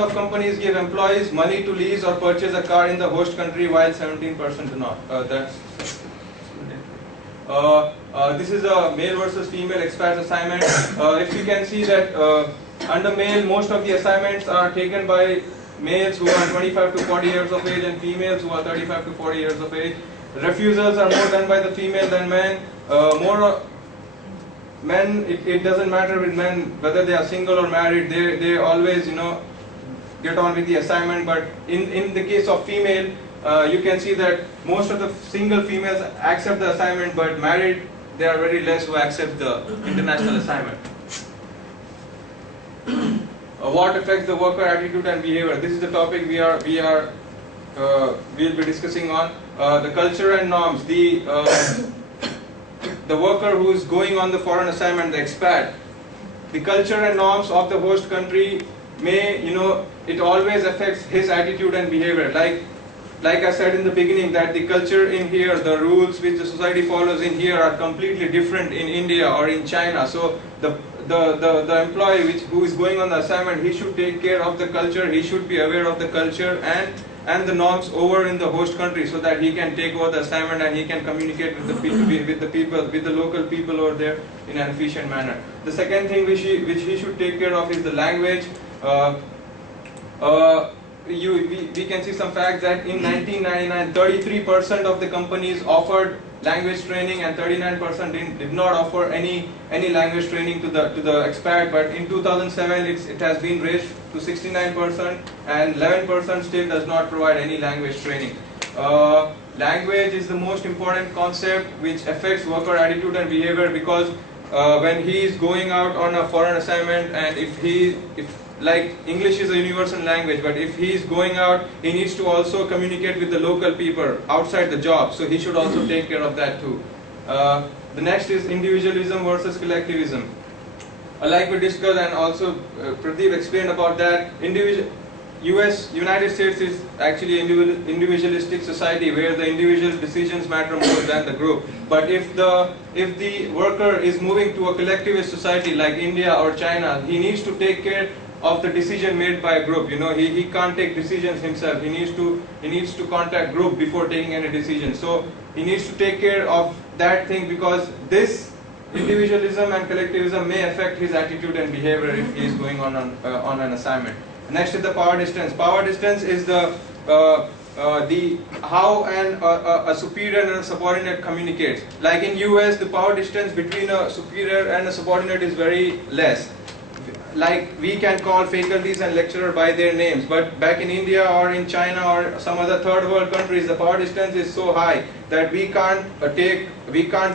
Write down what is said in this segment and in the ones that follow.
of companies give employees money to lease or purchase a car in the host country while 17% do not. This is a male versus female expats assignment. If you can see that under male, most of the assignments are taken by males who are 25 to 40 years of age and females who are 35 to 40 years of age. Refusals are more done by the female than men. Men, it doesn't matter with men whether they are single or married, they always, get on with the assignment. But in the case of female, you can see that most of the single females accept the assignment, but married, there are very less who accept the international assignment. What affects the worker attitude and behavior? This is the topic we'll be discussing on. The culture and norms. The worker who is going on the foreign assignment, the expat, the culture and norms of the host country may, it always affects his attitude and behavior. Like I said in the beginning, that the culture in here, the rules which the society follows in here are completely different in India or in China. So the employee who is going on the assignment, he should take care of the culture, he should be aware of the culture and the norms over in the host country, so that he can take over the assignment and he can communicate with the local people over there in an efficient manner. The second thing which he should take care of is the language. We can see some facts that in 1999, 33% of the companies offered language training and 39% did not offer any language training to the expat. But in 2007, it has been raised to 69%, and 11% still does not provide any language training. Language is the most important concept which affects worker attitude and behavior, because when he is going out on a foreign assignment, and if like English is a universal language, but if he is going out, he needs to also communicate with the local people outside the job, so he should also take care of that too. The next is individualism versus collectivism. Like we discussed, and also Pradeep explained about that, United States is actually an individualistic society where the individual decisions matter more than the group. But if the worker is moving to a collectivist society like India or China, he needs to take care of the decision made by a group. He can't take decisions himself. He needs to contact group before taking any decision. So he needs to take care of that thing, because this individualism and collectivism may affect his attitude and behavior if he is going on an assignment. Next is the power distance. Power distance is how a superior and a subordinate communicates. Like in US, the power distance between a superior and a subordinate is very less. Like we can call faculties and lecturers by their names, but back in India or in China or some other third world countries, the power distance is so high that we can't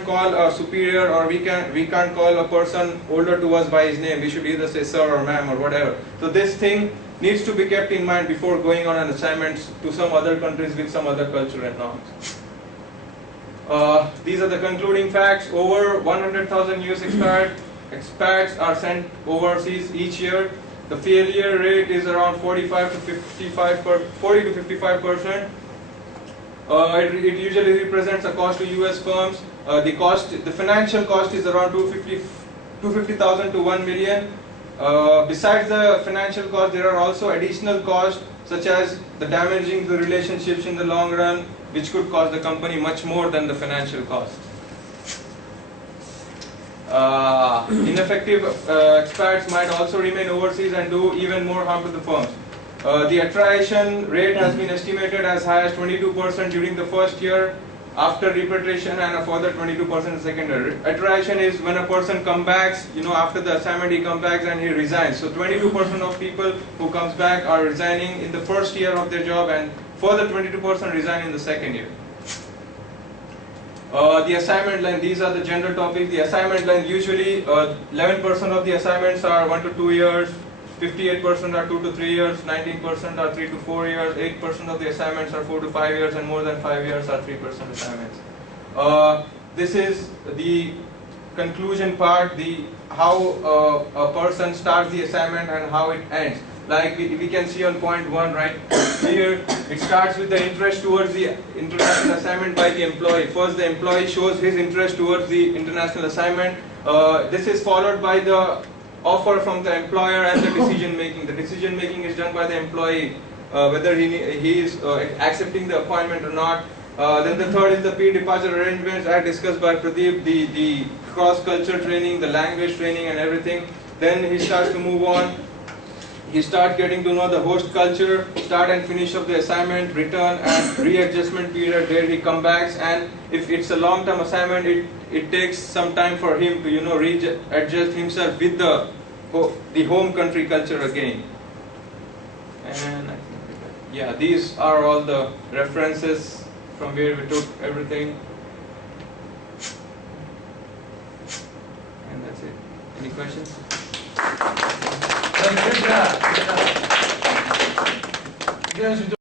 call a superior, or we can't call a person older to us by his name. We should either say sir or ma'am or whatever. So this thing needs to be kept in mind before going on an assignment to some other countries with some other culture and norms. These are the concluding facts. Over 100,000 US expats are sent overseas each year. The failure rate is around 40 to 55%. It usually represents a cost to US firms. The financial cost is around 250,000 to 1 million. Besides the financial cost, there are also additional costs, such as the damaging the relationships in the long run, which could cost the company much more than the financial cost. Ineffective expats might also remain overseas and do even more harm to the firms. The attrition rate has been estimated as high as 22% during the first year after repatriation, and a further 22% in the second year. Attrition is when a person comes back, after the assignment he comes back and he resigns. So 22% of people who comes back are resigning in the first year of their job, and further 22% resign in the second year. The assignment length, these are the general topics. The assignment length, usually 11% of the assignments are 1 to 2 years, 58% are 2 to 3 years, 19% are 3 to 4 years, 8% of the assignments are 4 to 5 years, and more than 5 years are 3% assignments. This is the conclusion part, how a person starts the assignment and how it ends. Like we can see on point 1 right here, it starts with the interest towards the international assignment by the employee. First, the employee shows his interest towards the international assignment. This is followed by the offer from the employer and the decision making. The decision making is done by the employee, whether he is accepting the appointment or not. Then the third is the pre-departure arrangements as discussed by Pradeep, the cross-culture training, the language training and everything. Then he starts to move on. He starts getting to know the host culture, start and finish of the assignment, return and readjustment period where he comes back, and if it's a long-term assignment, it takes some time for him to readjust himself with the home country culture again. And I think yeah, these are all the references from where we took everything. And that's it. Any questions? Good job. Good job. You guys are doing